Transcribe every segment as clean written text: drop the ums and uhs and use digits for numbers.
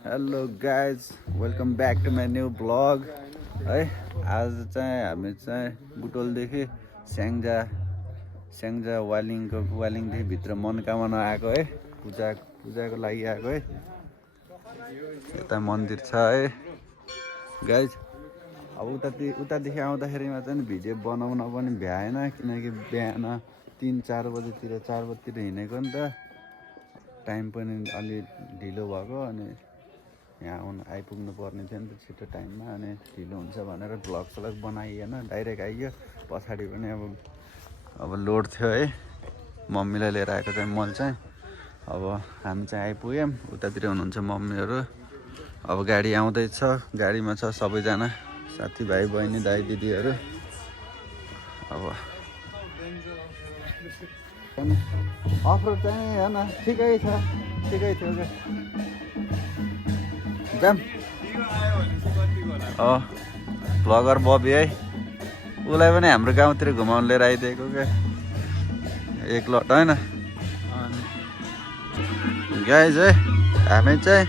Hello guys welcome back to my new blog है। आज चाहिँ हामी चाहिँ बुटोलदेखि स्याङ्जा वालिङदेखि भित्र मनोकामना आएको है, पूजाको लागि आएको है। यता मन्दिर छ है गाइज। अब उतादेखि आउँदाखेरिमा चाहिँ भिडियो बनाउन पनि भ्याएन, किनकि बिहान 3-4 बजीतिर हिँडेको नि त, टाइम पनि अलि ढिलो भएको। अनि यहाँ आइपुग्नु पर्ने थियो नि त छिटो टाइममा, अनि ढिलो हुन्छ भनेर भ्लग बनाइएन, डाइरेक्ट आइयो। पछाडि पनि अब लोड थियो है, मम्मीलाई लिएर आएको चाहिँ मैले चाहिँ। अब हामी चाहिँ आइपुग्यौँ, उतातिर हुनुहुन्छ मम्मीहरू। अब गाडी आउँदैछ, गाडीमा छ सबैजना साथीभाइ बहिनी दाइ दिदीहरू। अब अफरोड चाहिँ हेर्न ठिकै थियो क्या जाम। भ्लगर बबी है, उसलाई पनि हाम्रो गाउँतिर घुमाउनु लिएर आइदिएको क्या, एक लट होइन गाइज है। हामी चाहिँ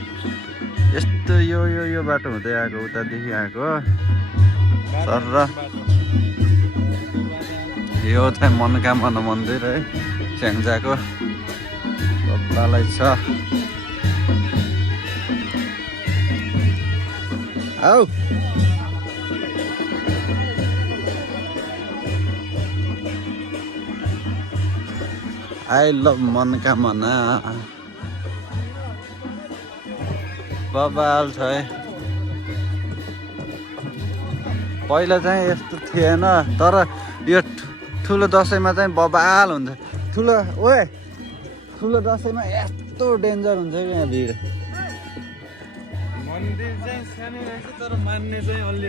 यस्तो यो बाटो हुँदै आएको, उतादेखि आएको सर। र यो चाहिँ मनोकामना मन्दिर है, स्याङ्जाको सब्बालाई छ। आऊ आई लभ मनोकामना, बबाल छ है। पहिला चाहिँ यस्तो थिएन, तर यो ठुलो दसैँमा चाहिँ बबाल हुन्छ। ठुलो दसैँमा यस्तो डेन्जर हुन्छ कि यहाँ भिड। मन्दिर चाहिँ सानो रहेछ तर मान्ने चाहिँ अलि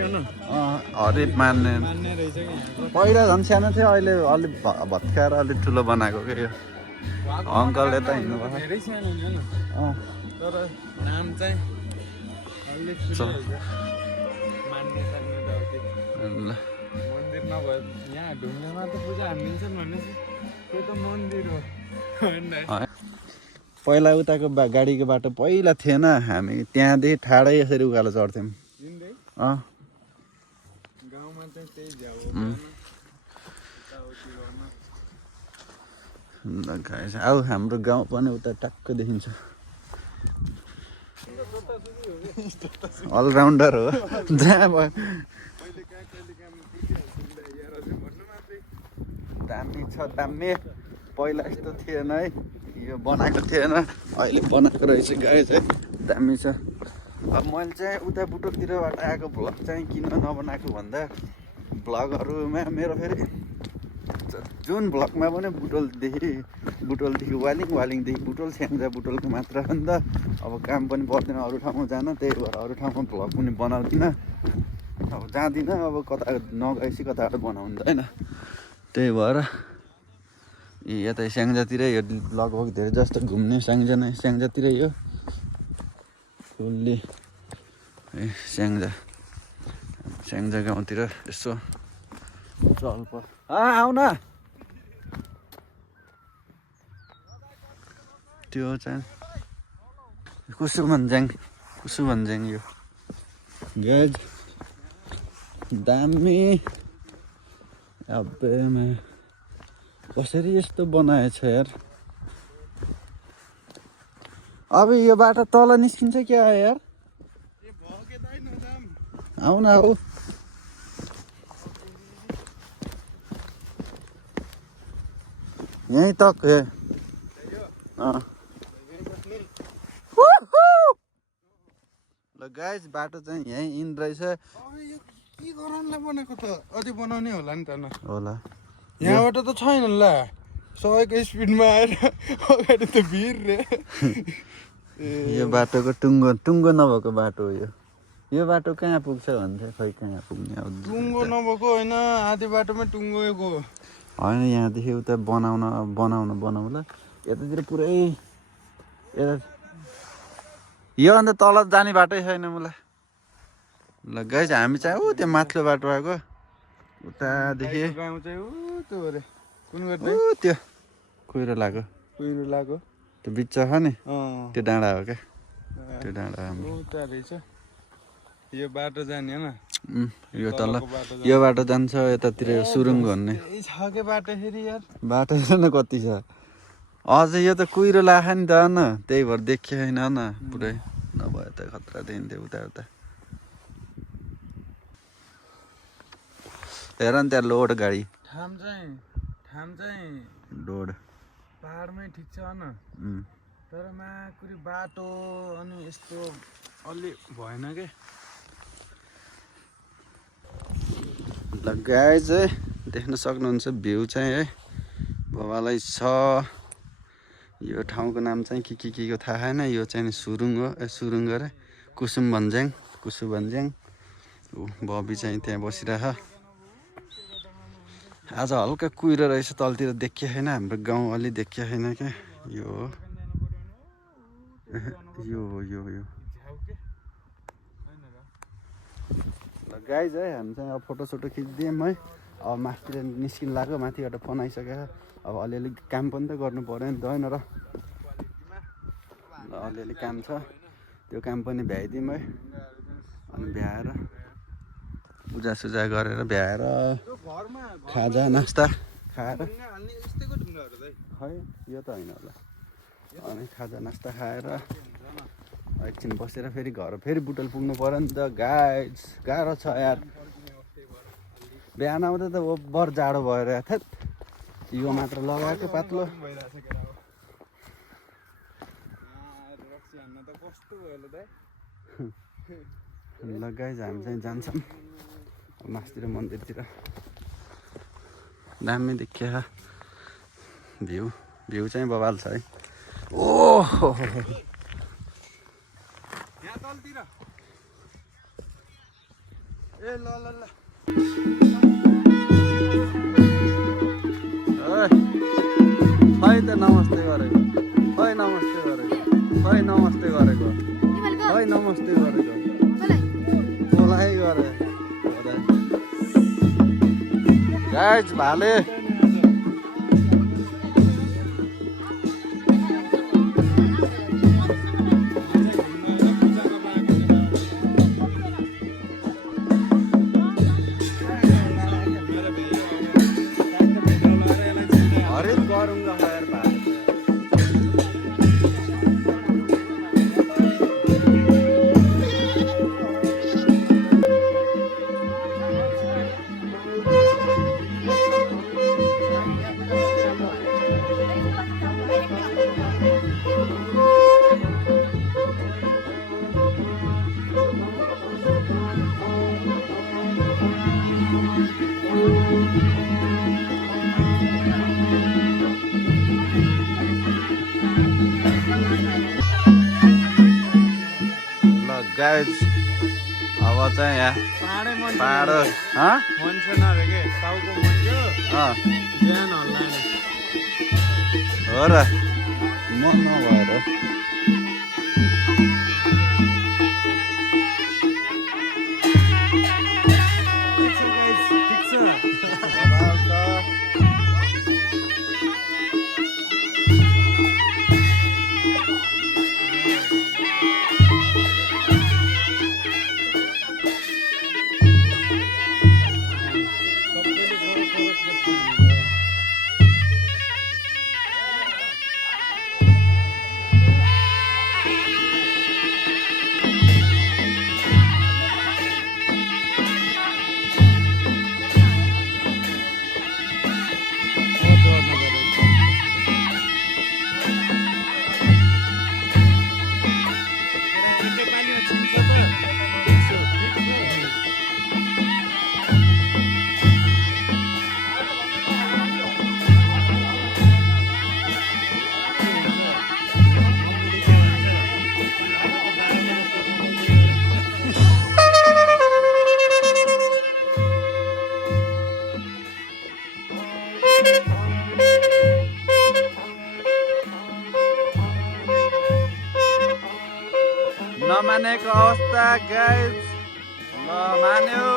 हरिप मान्ने रहेछ कि। पहिला झन् सानो थियो, अहिले अलिक भत्काएर अलिक ठुलो बनाएको क्या यो। अङ्कलले त हिँड्नु भएको धेरै सानो नि तर नाम चाहिँ अलि ठुलो रहेछ। मान्ने मन्दिर नभए यहाँ ढुङ्गामा त पूजा हानिदिन्छन् भनेपछि त्यो त मन्दिर हो। पहिला उताको गाडीको बाटो पहिला थिएन, हामी त्यहाँदेखि ठाडै यसरी उकालो चढ्थ्यौँ। गाउँमा चाहिँ त्यही आऊ हाम्रो गाउँ पनि उता टक्क देखिन्छ। अलराउन्डर हो जहाँ भयो। दामी छ दामी, पहिला यस्तो थिएन है, यो बनाएको थिएन, अहिले बनाएको रहेछ गाइस है, दामी छ। अब मैले चाहिँ उता बुटोलतिरबाट आएको भ्लग चाहिँ किन नबनाएको भन्दा, भ्लगहरूमा मेरो फेरि जुन भ्लगमा पनि बुटोलदेखि वालिङदेखि बुटोल, स्याङ्जा बुटोलको मात्र हो नि त। अब काम पनि पर्दैन अरू ठाउँमा जान, त्यही भएर अरू ठाउँमा भ्लग पनि बनाउँदिनँ। अब जाँदिनँ, अब कता नगएपछि कताबाट बनाउनु त होइन, त्यही भएर यता स्याङ्जातिरै यो लगभग धेरै जस्तो घुम्ने स्याङ्जातिरै हो फुल्ली है। स्याङ्जा गाउँतिर यसो चल आऊ न। त्यो चाहिँ कुसु भन्ज्याङ यो गाइज दामी। अबेमा कसरी यस्तो बनाएछ यार। अब यो बाटो तल निस्किन्छ क्या यार, आऊ न आऊ। यहीँ तक हे ल गाइज, बाटो चाहिँ यहीँ इन रहेछ। के गराउनलाई बनाएको त, अझै बनाउने होला नि त न होला। यहाँबाट त छैन ल, 100को स्पिडमा आएर अगाडि त भिड रे। यो बाटोको टुङ्गो नभएको बाटो हो यो बाटो कहाँ पुग्छ भन्थे, खै कहाँ पुग्ने। अब टुङ्गो नभएको होइन, आधी बाटोमै टुङ्गोको होइन, यहाँदेखि उता बनाउला यतातिर पुरै यता यो अन्त तल जाने बाटै छैन मलाई। ल गाइज हामी चाहिँ त्यो माथिल्लो बाटो आएको, उतादेखि गाउँ चाहिँ त्यो अरे कुन त्यो कुहिरो लाग्यो त्यो बिच छ नि, त्यो डाँडा हो क्या। त्यो डाँडा हाम्रो उता रहेछ यो बाटो जाने होइन यो तल यो बाटो जान्छ यतातिर सुरुङ भन्ने छ के बाटो फेरि यार बाटो हेर्न कति छ अझै यो त कुहिरो लाख नि त न त्यही भएर देखियो होइन न पुरै नभए त खतरा देखिन्थ्यो उता उता हेर न त्यहाँ लोड गाडी ठाम चाहिँ लोड पहाडमै ठिक छ न तर माकुरी बाटो अनि यस्तो अलि भएन के ल गाइज है देख्न सक्नुहुन्छ भ्यू चाहिँ है भवालै छ यो ठाउँको नाम चाहिँ के को थाहा छैन यो चाहिँ सुरुङ हो सुरुङ गरे कुसुम भन्ज्याङ बबी चाहिँ त्यहाँ बसिरह आज हल्का कुहिरो रहेछ तलतिर देखियो छैन हाम्रो गाउँ अलि देखियो छैन क्या यो ल गाइज है हामी चाहिँ अब फोटोसोटो खिचिदियौँ है अब माथितिर निस्किन लाग्यो माथिबाट फोन आइसक्यो अब अलिअलि काम पनि त गर्नु पऱ्यो नि त होइन र ल अलिअलि काम छ त्यो काम पनि भ्याइदिउँ है अनि भ्याएर पूजासुजा गरेर भ्याएर खाजा नास्ता खाएर खै यो त होइन होला अनि खाजा नास्ता खाएर एकछिन बसेर फेरि घर फेरि बुटल पुग्नु पऱ्यो नि त गाइज गाह्रो छ यार बिहान आउँदा त बर जाडो भएर थेत यो मात्र लगाएको पातलो ल गाइज हामी चाहिँ जान्छौँ मासतिर मन्दिरतिर दामी देखिया भ्यू चाहिँ बवाल छ है ओहो यहाँ तलतिर ए ल खै त नमस्ते गरेको खै नमस्ते गरेको खै नमस्ते गरेको खै नमस्ते गरेको कसलाई गरे गाइज भाले गाइज अब चाहिँ यहाँ पाहाड मान्छे नरे के टाउको मान्छे ज्यान हल्ला हो र म नभएर नमानेको अवस्था गाइज ल मान्यो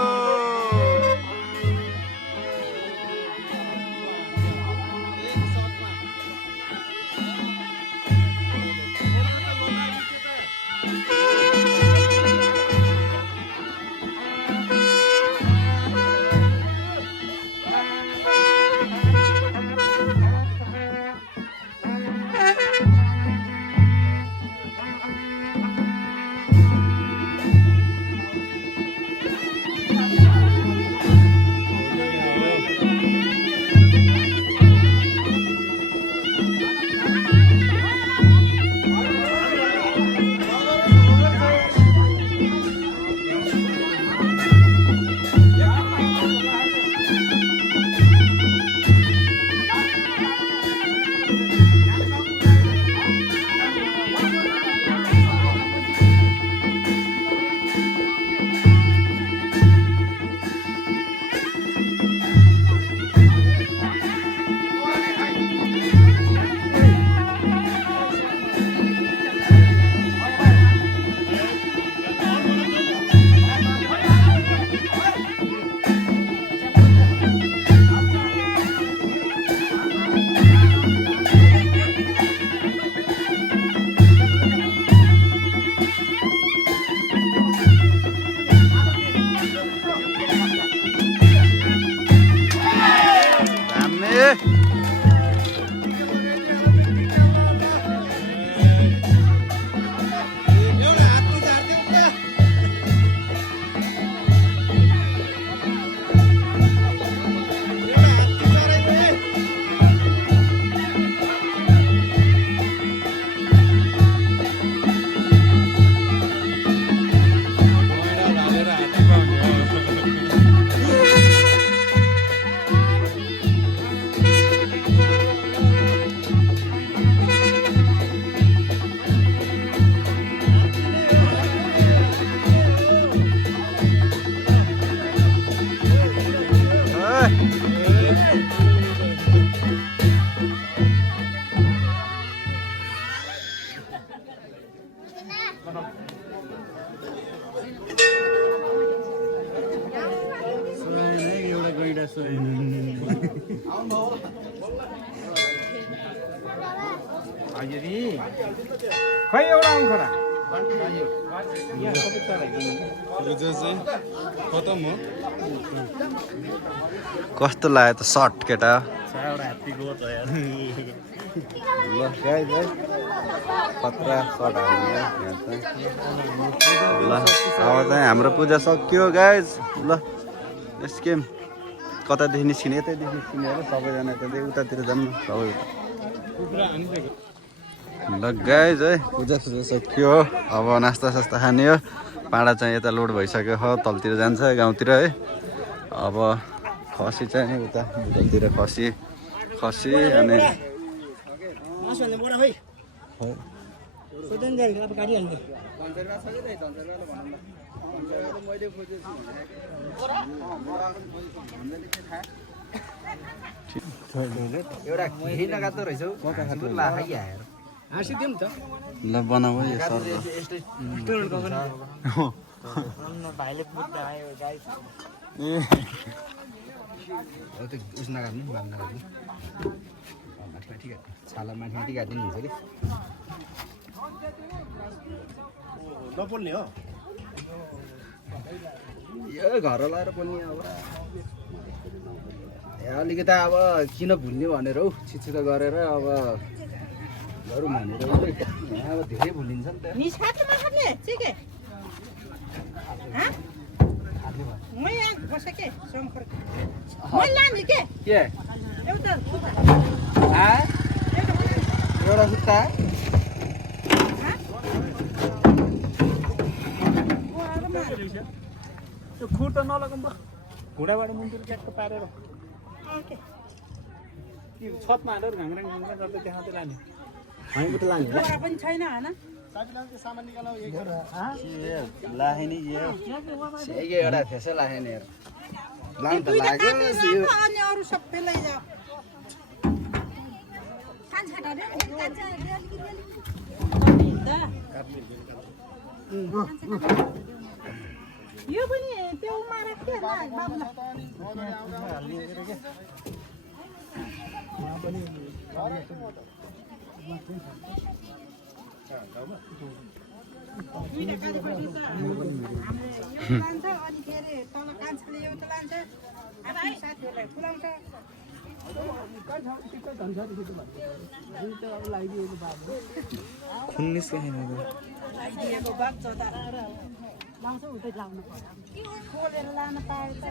खै एउटा अङ्खरा कस्तो लाग्यो त सर्ट केटा ल गाइज है खतरा सर्ट हाल्नु ल अब चाहिँ हाम्रो पूजा सकियो गाइज ल स्केम कतादेखि निस्किने यतैदेखि निस्किने होला सबैजना यता उतातिर जाऊँ न सबै ल गाइज है पूजा सुजा सकियो अब नास्ता सास्ता खाने हो पाडा चाहिँ यता लोड भइसक्यो हो तलतिर जान्छ गाउँतिर है अब खसी चाहिँ उता बुटलतिर खसी अनि एउटा केही नकाट्दो रहेछौ हाँसिदिउँ त ल बनाऊ है सर भाइले बुझ्दा आयो गाई त्यो उस नकाट्नु बाम नकाट्नु माथि माथि छाला माथि माथि काटिदिनु हुन्छ कि नपोल्ने हो यो घर लगाएर पनि अब अलिकति अब किन भुल्ने भनेर हौ छिटो गरेर अब गरौँ भनेर यहाँ अब धेरै भुलिन्छ नि त के एउटा सुत्ता त्यो खुर त नलगाउँ ब घुँडाबाट मुन्टुर क्याक्क पारेर छतमा हालेर घाङ्ग्राङ घाङ्ग्राङ गर्दै त्यहाँ मात्रै लाने हामीबाट लाने पनि छैन होइन लाने एउटा फेसै लाने नि लाउनु त लाग्यो अनि अरू सबै लैजाऊ यो पनि त्यो उमार के लान्छ अनि के अरे तल कान्छाले एउटा लान्छ आफ्नो साथीहरूलाई खुलाउँछ लगाइदिएको बाँच्छ त लाउँछ उतै लाउनु पर्यो खोलेर लान पाए त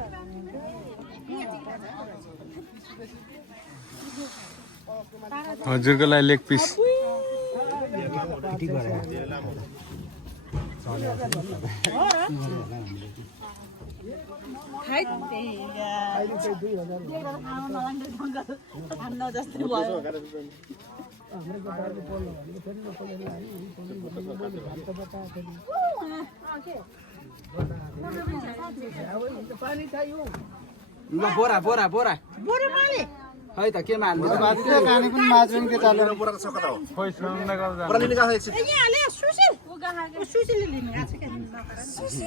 हजुरको लागि लेग पिस जस्तै भयो बोरा बोरा बोरा बुढी माले है त केमा हाल्नु यहाँले सुशील सुशीलले लिनु आएको छ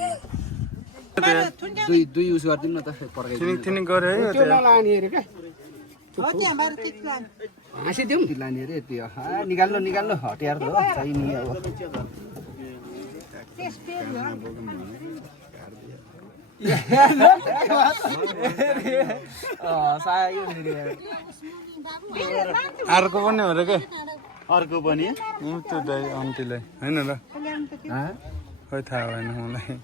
क्या दुई युज गरिदिउँ न त पड्काइदिउँ थिनी गरे है त्यो नलाने अरे क्या हो त्यहाँ बाहिर त्यति लानु हाँसिदिउँ लाने अरे त्यो निकाल्नु निकाल्नु हटियार त हो चाहिने अब त्यस फेरि हो अर्को पनि हो र के अर्को पनि त्यो दाइ आन्टीलाई होइन र खै थाहा भएन मलाई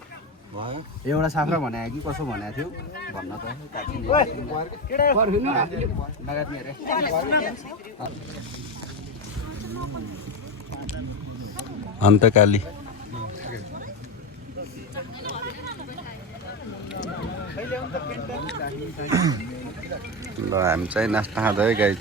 एउटा साफ्रा भनेको कि कसो भनेको थियो भन्न त नगात्ने अरे अन्तकाली ल हामी चाहिँ नास्ता खाँदै है गाइज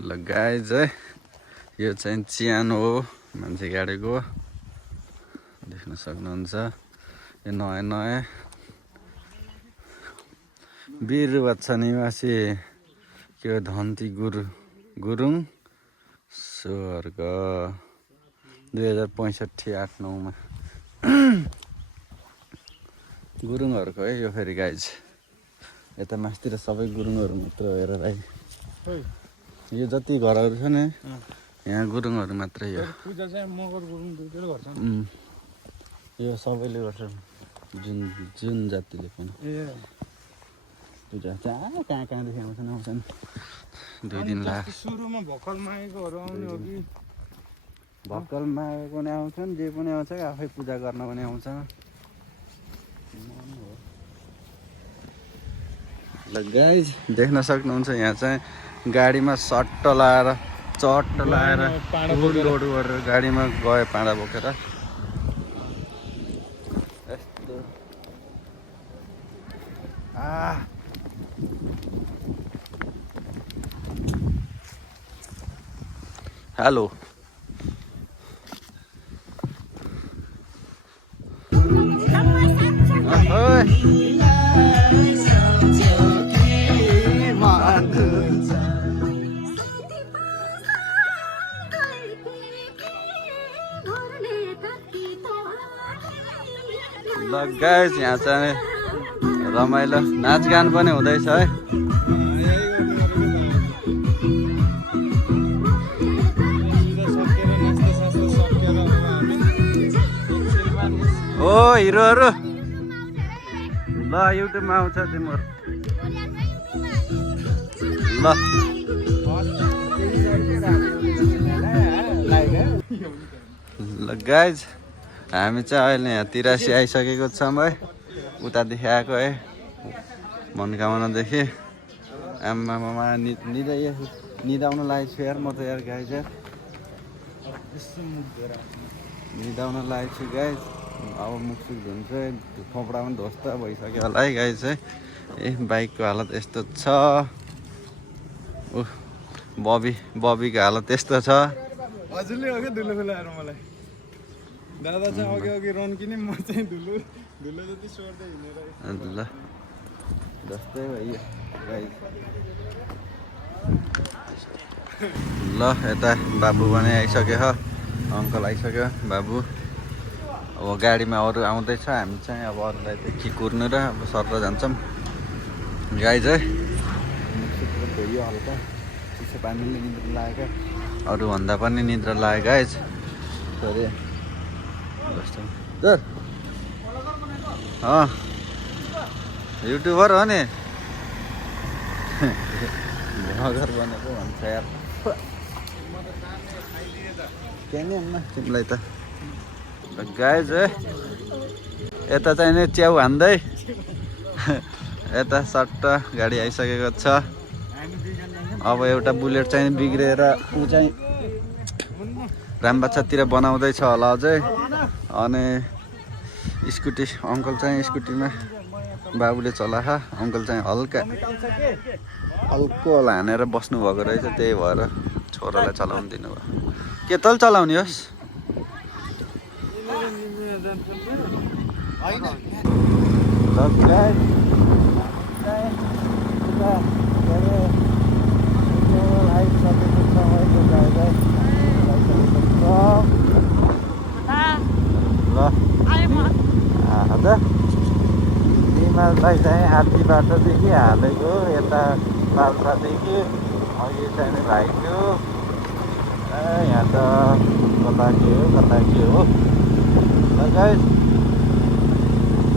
ल गाइज है यो चाहिँ चियान हो मान्छे गाडीको देख्न सक्नुहुन्छ यो नयाँ नयाँ बिरुवाच्छा निवासी के हो धन्ती गुरुङ स्वर्ग 2065 8-9 गुरुङहरूको है यो फेरि गाइज यता मास्तिर सबै गुरुङहरू मात्र हेर भाइ यो जति घरहरू छ नि यहाँ गुरुङहरू मात्रै हो पूजा चाहिँ मगर गुरुङ दुईटै गर्छ यो सबैले गर्छ जुन जातिले पनि पूजा चाहिँ कहाँ कहाँदेखि आउँछन् 2 दिन लाग्छ सुरुमा भक्कल मागेकोहरू आउने हो कि भक्कल मागेको पनि आउँछन् जे पनि आउँछ आफै पूजा गर्न पनि आउँछ ल गाइज देख्न सक्नुहुन्छ यहाँ चाहिँ गाडीमा सट्ट लाएर चट्ट लाएर लोड गरेर गाडीमा गयो पाँडा बोकेर यस्तो हेलो ल गाइस यहाँ चाहिँ रमाइलो नाचगान पनि हुँदैछ है ओ हिरोहरू ल युट्युबमा आउँछ तिम्रो ल गाइज हामी चाहिँ अहिले यहाँ 83 आइसकेको छौँ है उतादेखि आएको है मनोकामनादेखि आमामा निदाउन लागेको छु यार म त यार गाइज निदाउन लागेको छु गाइज अब मुखसुख धुन्छ खोपडा पनि ध्वस्त भइसक्यो होला है गाइज चाहिँ बाइकको हालत यस्तो छ बबीको हालत यस्तो छ हजुरले अघि धुलो खुलाएर मलाई दादा चाहिँ अघि अघि रन्किने म चाहिँ धुलो जति सोर्दै हिँडेर ल जस्तै भयो गाइज ल यता बाबु पनि आइसक्यो अङ्कल आइसक्यो बाबु अब गाडीमा अरू आउँदैछ, हामी चाहिँ अब अरूलाई त के कुर्नु र अब सर जान्छौँ। गाई चाहिँ धोयो हल्का, चिसो पानीले निद्रा लाग्यो, अरूभन्दा पनि निद्रा लाग्यो गाइज। सरी जस्तो सर युट्युबर हो नि, भ्लगर बनेको भन्छ यार। केही नि हुन्न तिमीलाई त। गाइज यता चाहिँ नि च्याउ हान्दै यता सट्ट गाडी आइसकेको छ। अब एउटा बुलेट चाहिँ बिग्रेर ऊ चाहिँ रामबाछातिर बनाउँदैछ होला अझै। अनि स्कुटी अङ्कल चाहिँ स्कुटीमा बाबुले चलाख, अङ्कल चाहिँ हल्का हल्को होला हानेर बस्नुभएको रहेछ, त्यही भएर छोरालाई चलाउनु दिनुभयो। के तल चलाउने होस् हिमाललाई चाहिँ आधी बाटोदेखि हालेको यता पाल्पादेखि अघि चाहिँ भाइको यहाँ त कता के हो ल गाइस,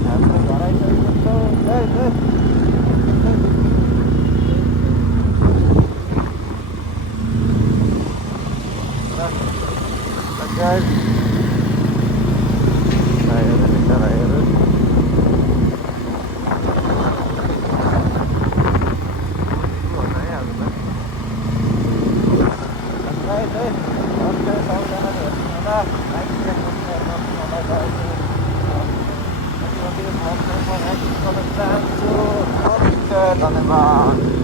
हाम्रो घर आइसकेको छ गाइस। धन्यवाद।